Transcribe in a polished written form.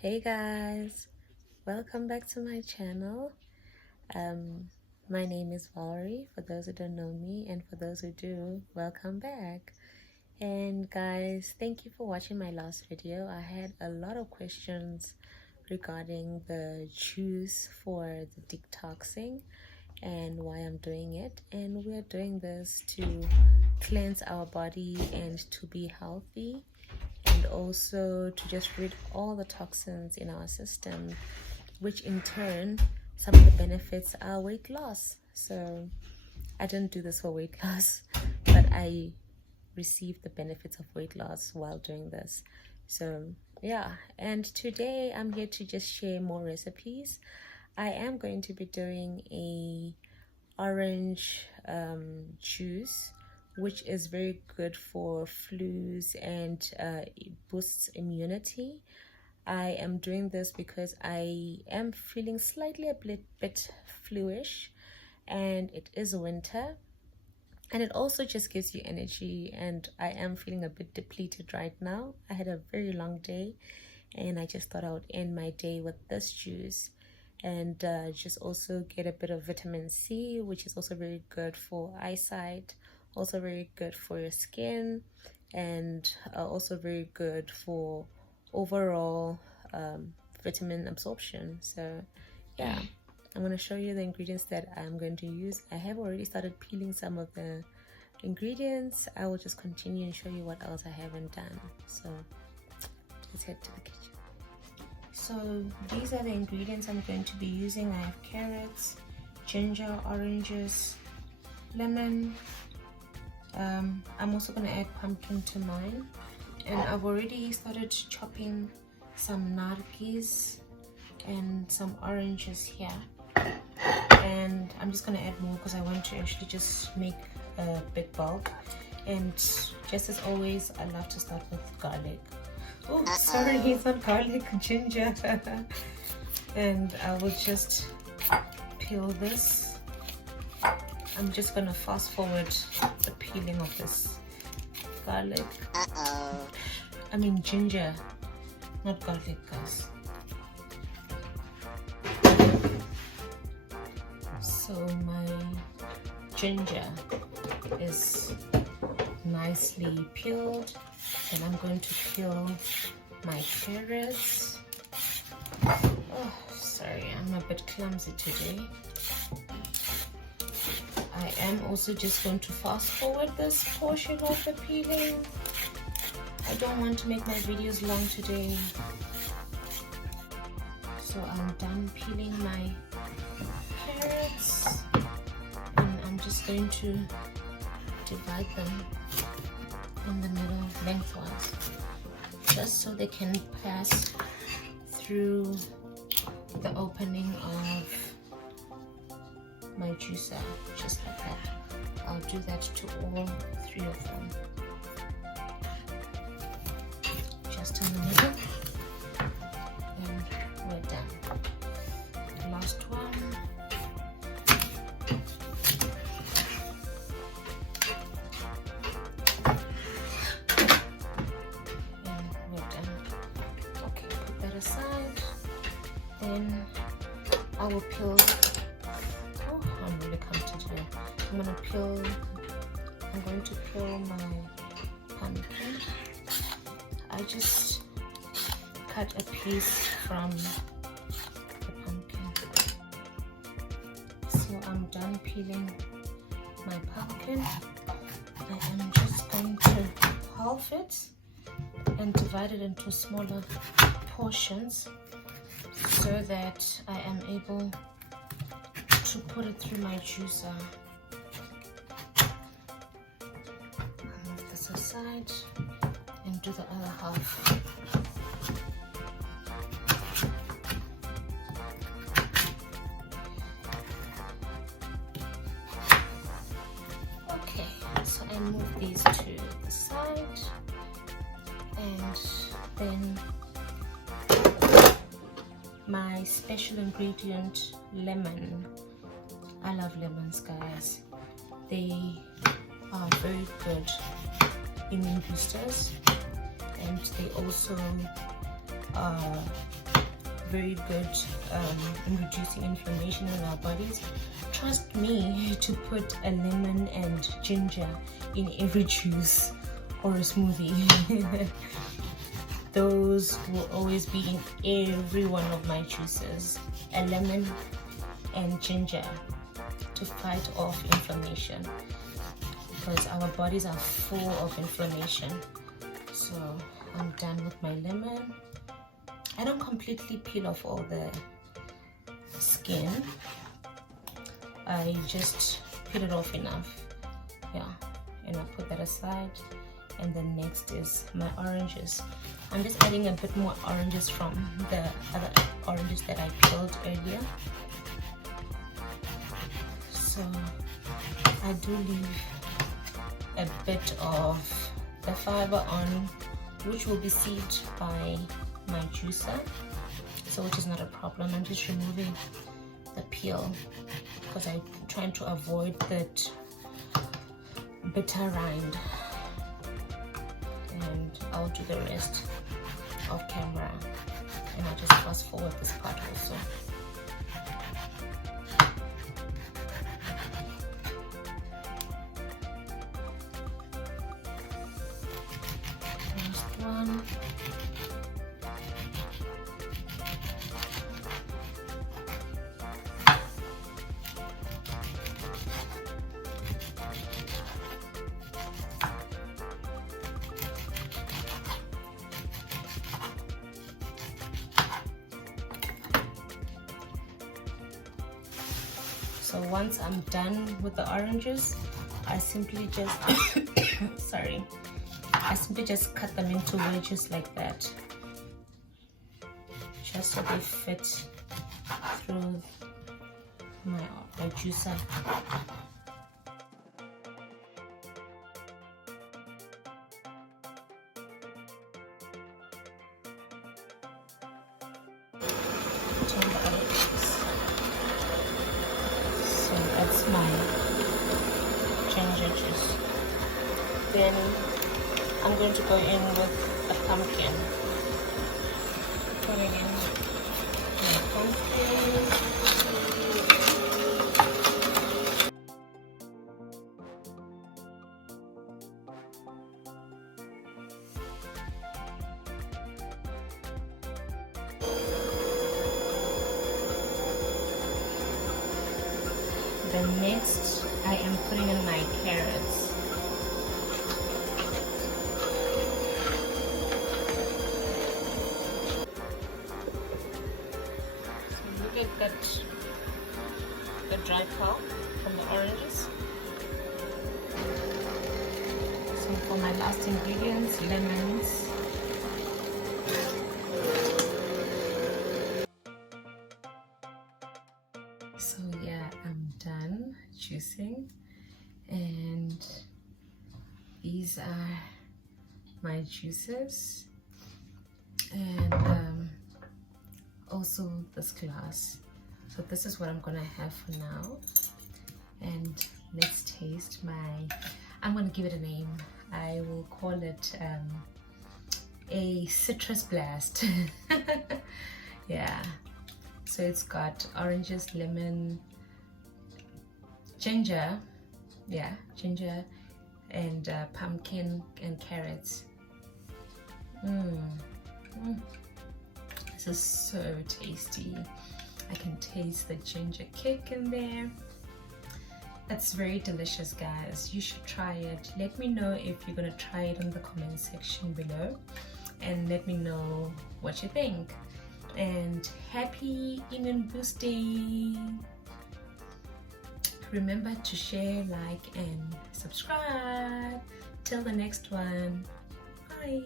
Hey guys, welcome back to my channel. My name is Valerie, for those who don't know me, and for those who do, welcome back. And guys, thank you for watching my last video. I had a lot of questions regarding the juice for the detoxing and why I'm doing it. And we're doing this to cleanse our body and to be healthy, and also to just rid all the toxins in our system, which in turn, some of the benefits are weight loss. So I didn't do this for weight loss, but I received the benefits of weight loss while doing this. So yeah, and today I'm here to just share more recipes. I am going to be doing a orange juice, which is very good for flus and boosts immunity. I am doing this because I am feeling slightly a bit fluish, and it is winter, and it also just gives you energy, and I am feeling a bit depleted right now. I had a very long day, and I just thought I would end my day with this juice and just also get a bit of vitamin C, which is also very good for eyesight, also very good for your skin, and also very good for overall vitamin absorption. So yeah, I'm going to show you the ingredients that I'm going to use. I have already started peeling some of the ingredients. I will just continue and show you what else I haven't done. So let's head to the kitchen. So these are the ingredients I'm going to be using. I have carrots, ginger, oranges, lemon. I'm also going to add pumpkin to mine, and I've already started chopping some nargis and some oranges here, and I'm just going to add more because I want to actually just make a big bulk. And just as always, I love to start with garlic. Oh, sorry, it's not garlic, ginger. And I will just peel this. I'm just gonna fast forward the peeling of this garlic. I mean ginger, not garlic, guys. So my ginger is nicely peeled, and I'm going to peel my carrots. Oh, sorry, I'm a bit clumsy today. I am also just going to fast forward this portion of the peeling. I don't want to make my videos long today. So I'm done peeling my carrots, and I'm just going to divide them in the middle lengthwise, just so they can pass through the opening of my juicer, just like that. I'll do that to all three of them, just in the middle, and we're done. Last one. Aside, then I will peel. Oh, I'm really clumsy today. I'm going to peel my pumpkin. I just cut a piece from the pumpkin. So I'm done peeling my pumpkin. I am just going to halve it and divide it into smaller portions so that I am able to put it through my juicer. Move this aside and do the other half. Okay, so I move these to the side, and then my special ingredient, lemon. I love lemons, guys. They are very good immune boosters, and they also are very good in reducing inflammation in our bodies. Trust me to put a lemon and ginger in every juice or a smoothie. Those will always be in every one of my juices. A lemon and ginger to fight off inflammation, because our bodies are full of inflammation. So I'm done with my lemon. I don't completely peel off all the skin. I just peel it off enough. Yeah, and I'll put that aside. And then next is my oranges. I'm just adding a bit more oranges from the other oranges that I peeled earlier. So I do leave a bit of the fiber on, which will be sieved by my juicer, so which is not a problem. I'm just removing the peel because I'm trying to avoid that bitter rind, and I'll do the rest off camera, and I'll just fast forward this part also. Last one. So once I'm done with the oranges, I simply just I simply just cut them into wedges like that, just so they fit through my juicer. So that's my ginger juice. Then I'm going to go in with a pumpkin. Put it in my pumpkin. Then next, I am putting in my carrots. So look at that, the dry pulp from the oranges. So for my last ingredients, lemons. So yeah, I'm done juicing, and these are my juices, and also this glass. So this is what I'm gonna have for now, and let's taste I'm gonna give it a name. I will call it a citrus blast. Yeah. So it's got oranges, lemon, ginger, yeah, ginger, and pumpkin and carrots. This is so tasty. I can taste the ginger kick in there. That's very delicious, guys. You should try it. Let me know if you're gonna try it in the comment section below, and let me know what you think. And happy immune boosting. Remember to share, like, and subscribe. Till the next one. Bye.